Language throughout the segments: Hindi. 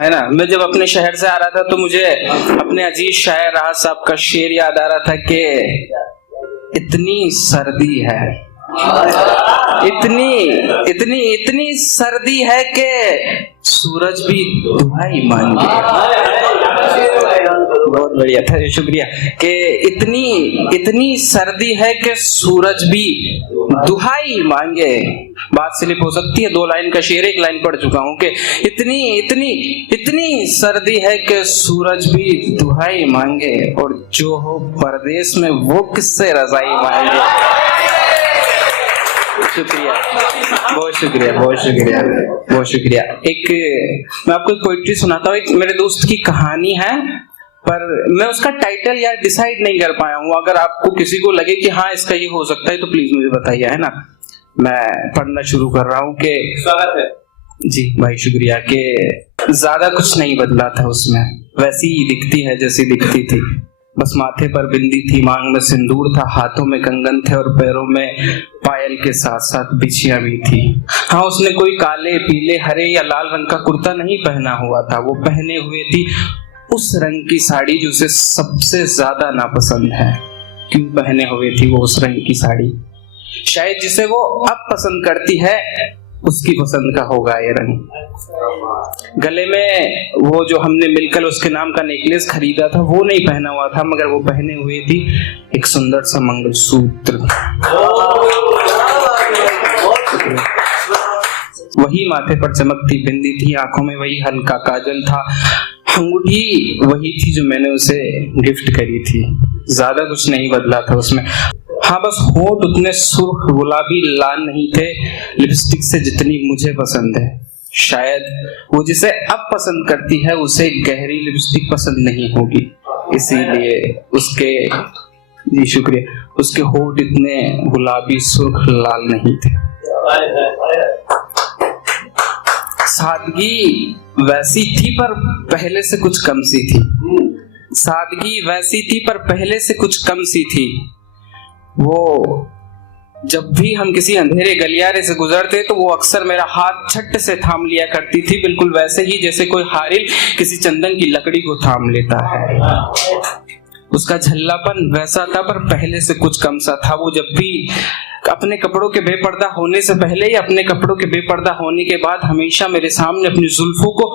है ना। मैं जब अपने शहर से आ रहा था तो मुझे अपने अजीज शायर राहत साहब का शेर याद आ रहा था कि इतनी सर्दी है, इतनी इतनी इतनी सर्दी है कि सूरज भी दुहाई मांगे। बहुत बढ़िया था, शुक्रिया। कि इतनी इतनी सर्दी है कि सूरज भी दुहाई मांगे। बात स्लिप हो सकती है, 2 लाइन का शेर 1 लाइन पढ़ चुका हूं कि इतनी इतनी इतनी सर्दी है कि सूरज भी दुहाई मांगे, और जो हो परदेश में वो किससे रजाई मांगे। शुक्रिया, बहुत शुक्रिया, बहुत शुक्रिया, बहुत शुक्रिया। एक मैं आपको एक पोइट्री सुनाता हूँ। एक मेरे दोस्त की कहानी है, पर मैं उसका टाइटल यार डिसाइड नहीं कर पाया हूँ। अगर आपको किसी को लगे कि हाँ इसका ये हो सकता है तो प्लीज मुझे बताइए, है ना। मैं पढ़ना शुरू कर रहा हूँ कि स्वागत है जी भाई, शुक्रिया। कि ज्यादा कुछ नहीं बदला था उसमें, वैसी ही दिखती है जैसी दिखती थी। बस माथे पर बिंदी थी, मांग में सिंदूर था, हाथों में कंगन थे और पैरों में पायल के साथ साथ बिछियां भी थी। हाँ, उसने कोई काले पीले हरे या लाल रंग का कुर्ता नहीं पहना हुआ था। वो पहने हुए थी उस रंग की साड़ी जो उसे सबसे ज्यादा नापसंद है। क्यों पहने हुए थी वो उस रंग की साड़ी? शायद जिसे वो अब पसंद करती है उसकी पसंद का होगा ये रंग। गले में वो जो हमने मिलकर उसके नाम का नेकलेस खरीदा था वो नहीं पहना हुआ था, मगर वो पहने हुए थी एक सुंदर सा मंगलसूत्र। वही माथे पर चमकती बिंदी थी, आंखों में वही हल्का काजल था, अंगूठी वही थी जो मैंने उसे गिफ्ट करी थी। ज्यादा कुछ नहीं बदला था उसमें। हाँ, बस होंठ उतने सुर्ख गुलाबी लाल नहीं थे लिपस्टिक से जितनी मुझे पसंद है। शायद वो जिसे अब पसंद करती है उसे गहरी लिपस्टिक पसंद नहीं होगी, इसीलिए उसके जी शुक्रिया, उसके होंठ इतने गुलाबी सुर्ख लाल नहीं थे। सादगी वैसी थी पर पहले से कुछ कम सी थी। सादगी वैसी थी पर पहले से कुछ कम सी थी। वो जब भी हम किसी अंधेरे गलियारे से गुजरते तो वो अक्सर मेरा हाथ झट से थाम लिया करती थी, बिल्कुल वैसे ही जैसे कोई हारिल किसी चंदन की लकड़ी को थाम लेता है। उसका झल्लापन वैसा था पर पहले से कुछ कम सा था। वो जब भी अपने कपड़ों के बेपर्दा होने से पहले या अपने कपड़ों के बेपर्दा होने के बाद हमेशा मेरे सामने अपनी जुल्फों को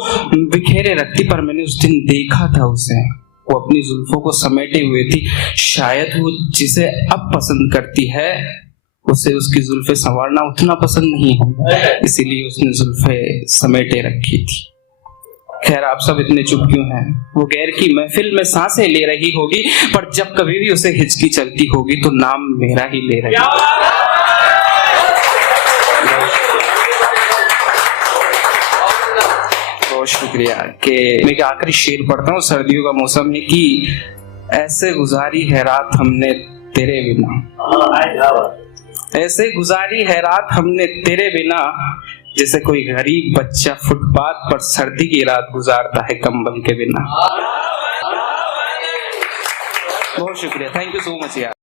बिखेरे रखती, पर मैंने उस दिन देखा था उसे, वो अपनी जुल्फों को समेटे हुए थी। शायद वो जिसे अब पसंद करती है उसे उसकी जुल्फे संवारना उतना पसंद नहीं होगा, इसीलिए उसने जुल्फे समेटे रखी थी। खैर, आप सब इतने चुप क्यों हैं? वो गैर की महफिल में सांसें ले रही होगी, पर जब कभी भी उसे हिचकी चलती होगी तो नाम मेरा ही ले रही होगी। बहुत शुक्रिया। कि मैं एक आखिरी शेर पढ़ता हूँ। सर्दियों का मौसम है कि ऐसे गुजारी है रात हमने तेरे बिना, ऐसे गुजारी है रात हमने तेरे बिना, जैसे कोई गरीब बच्चा फुटपाथ पर सर्दी की रात गुजारता है कंबल के बिना। बहुत शुक्रिया, थैंक यू सो मच यार।